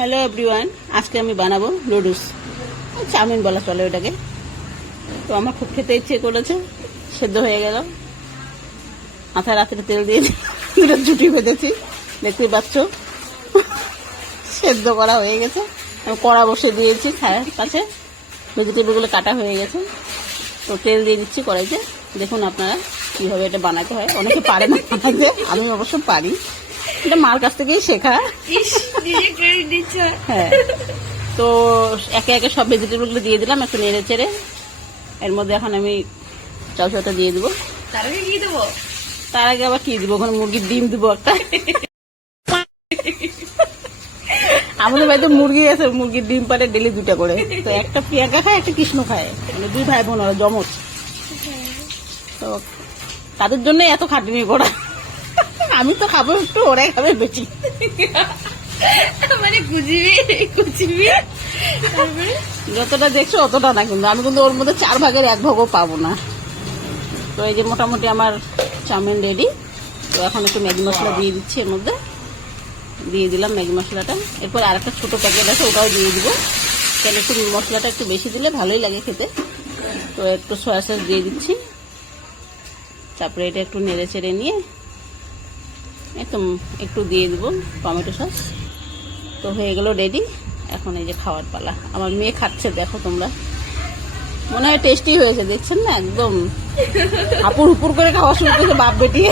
Hello everyone, আজকে আমি বানাবো নুডলস, চাউমিন বলা চলে ওটাকে। তো আমার খুব খেতে ইচ্ছে করেছে, সেদ্ধ হয়ে গেল। মাথায় রাত্রে তেল দিয়ে দুটো জুটি বেঁধেছি, দেখতেই পাচ্ছ। সেদ্ধ করা হয়ে গেছে, আমি কড়া বসে দিয়েছি ছায়ার কাছে, ভেজিটেবলগুলো কাটা হয়ে গেছে। তো তেল দিয়ে দিচ্ছি কড়াইতে। দেখুন আপনারা কীভাবে এটা বানাতে হয়। অনেকে পারে না বানাতে, আমি অবশ্য পারি, এটা মার কাছ থেকেই শেখা। হ্যাঁ, তো একে একে সব ভেজিটেবলগুলো দিয়ে দিলাম, একটু নেড়ে চেড়ে। এর মধ্যে এখন আমি চাউচাউটা দিয়ে দেবো। তার আগে কি দেবো? তার আগে আবার কি দিব? ওখানে মুরগির ডিম দিব একটা। আমাদের বাড়িতে মুরগি আছে, মুরগির ডিম পারে ডেলি 2টা করে। তো একটা প্রিয়াঙ্কা খায়, একটা কৃষ্ণ খায়, মানে 2 ভাই বোন, ওরা জমজ। তো তাদের জন্য এত খাটনি করা। আমি তো খাবো একটু, ওরাই খাবে বেশি। মানে কুচিবি যতটা দেখছো অতটা না, কিন্তু আমি কিন্তু ওর মধ্যে 4 ভাগের 1 ভাগও পাবো না। তো এই যে মোটামুটি আমার চাউমিন রেডি। তো এখন একটু ম্যাগি মশলা দিয়ে দিচ্ছি, এর মধ্যে দিয়ে দিলাম ম্যাগি মশলাটা। এরপর আরেকটা ছোটো প্যাকেট আছে, ওটাও দিয়ে দিব। তাহলে একটু মশলাটা একটু বেশি দিলে ভালোই লাগে খেতে। তো একটু সয়া সস দিয়ে দিচ্ছি। তারপরে এটা একটু নেড়ে চেড়ে নিয়ে একটু দিয়ে দিব টমেটো সস। তো হয়ে গেল রেডি। এখন এই যে খাওয়ার পালা। আমার মেয়ে খাচ্ছে, দেখো তোমরা, মনে হয় টেস্টি হয়েছে। দেখছেন না, একদম হাপুর হুপুর করে খাওয়া শুরু করেছে বাপ বেটি।